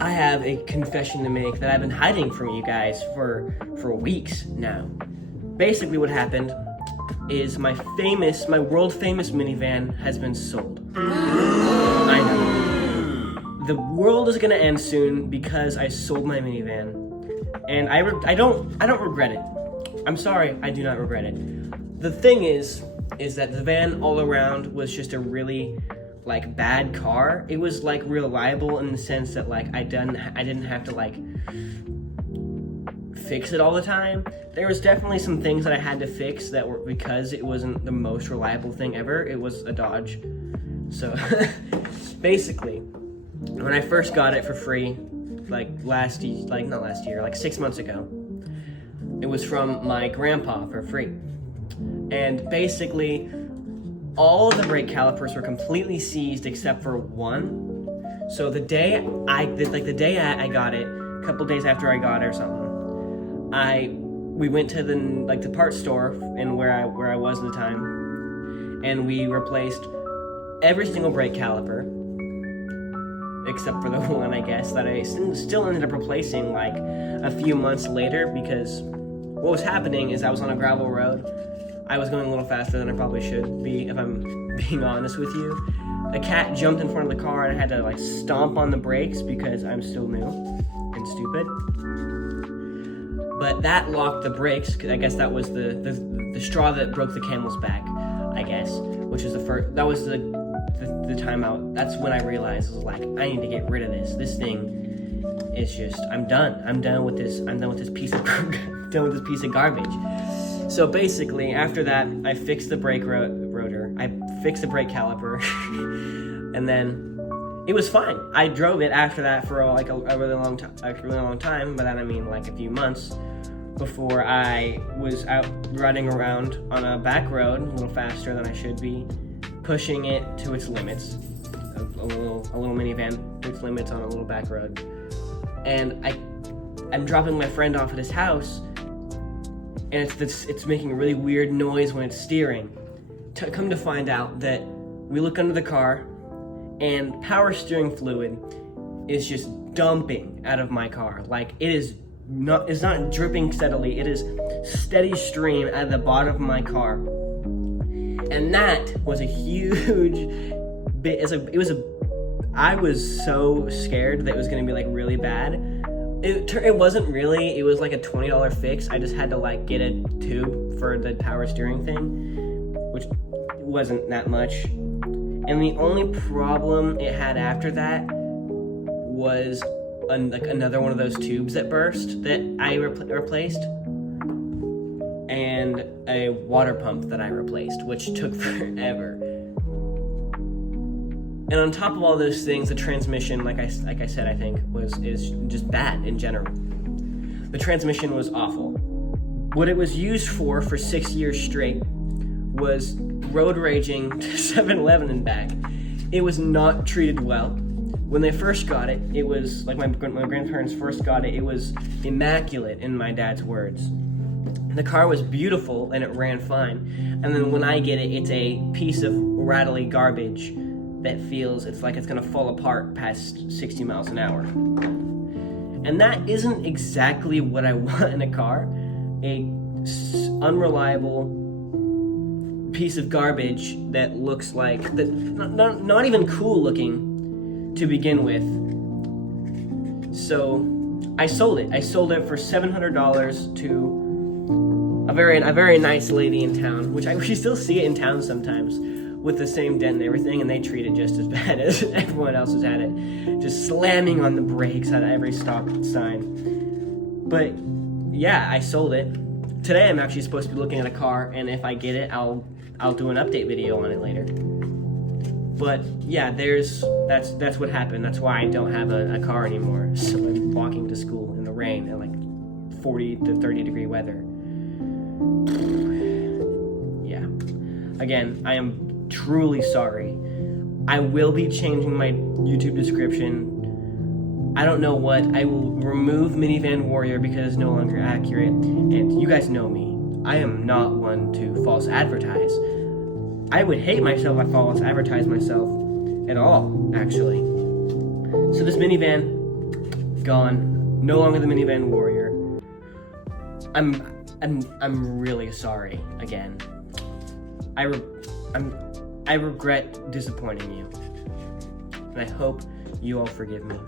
I have a confession to make that I've been hiding from you guys for weeks now. Basically what happened is my world famous minivan has been sold. I know. The world is gonna end soon because I sold my minivan. And I don't regret it. I'm sorry, I do not regret it. The thing is that the van all around was just a really bad car. It was reliable in the sense that I didn't have to fix it all the time. There was definitely some things that I had to fix that were because it wasn't the most reliable thing ever. It was a Dodge. So basically, when I first got it for free, not last year, 6 months ago, it was from my grandpa for free. And basically, all of the brake calipers were completely seized except for one. So the day I got it, a couple days after I got it or something, we went to the parts store in where I was at the time, and we replaced every single brake caliper except for the one, I guess, that I still ended up replacing a few months later, because what was happening is I was on a gravel road. I was going a little faster than I probably should be, if I'm being honest with you. A cat jumped in front of the car and I had to stomp on the brakes because I'm still new and stupid. But that locked the brakes, because I guess that was the straw that broke the camel's back, I guess, which was that was the timeout. That's when I realized, I need to get rid of this. This thing is just, I'm done with this piece of garbage. So basically, after that, I fixed the brake rotor, I fixed the brake caliper, and then it was fine. I drove it after that for a really long time. By that I mean a few months, before I was out riding around on a back road a little faster than I should be, pushing it to its limits, a little minivan to its limits on a little back road, and I'm dropping my friend off at his house. And it's making a really weird noise when it's steering. Come to find out that we look under the car, and power steering fluid is just dumping out of my car. It's not dripping steadily. It is steady stream out of the bottom of my car. And that was a huge bit. I was so scared that it was gonna be really bad. It wasn't really. It was a $20 fix. I just had to get a tube for the power steering thing, which wasn't that much. And the only problem it had after that was another one of those tubes that burst that I replaced, and a water pump that I replaced, which took forever. And on top of all those things, the transmission, like I said, I think is just bad in general. The transmission was awful. What it was used for 6 years straight was road raging to 7-Eleven and back. It was not treated well. When they first got it, it was my grandparents first got it. It was immaculate, in my dad's words. The car was beautiful and it ran fine. And then when I get it, it's a piece of rattly garbage that feels it's gonna fall apart past 60 miles an hour. And that isn't exactly what I want in a car. A unreliable piece of garbage that looks not even cool looking to begin with. So I sold it. I sold it for $700 to a very nice lady in town, which we still see it in town sometimes, with the same dent and everything, and they treat it just as bad as everyone else has had it, just slamming on the brakes at every stop sign. But yeah, I sold it. Today I'm actually supposed to be looking at a car, and if I get it, I'll do an update video on it later. But yeah, that's what happened. That's why I don't have a car anymore. So I'm walking to school in the rain in 40 to 30 degree weather. Yeah. Again, I am truly sorry. I will be changing my YouTube description. I don't know what. I will remove Minivan Warrior because it's no longer accurate. And you guys know me. I am not one to false advertise. I would hate myself if I false advertise myself at all, actually. So this minivan, gone. No longer the minivan warrior. I'm really sorry again. I regret disappointing you. And I hope you all forgive me.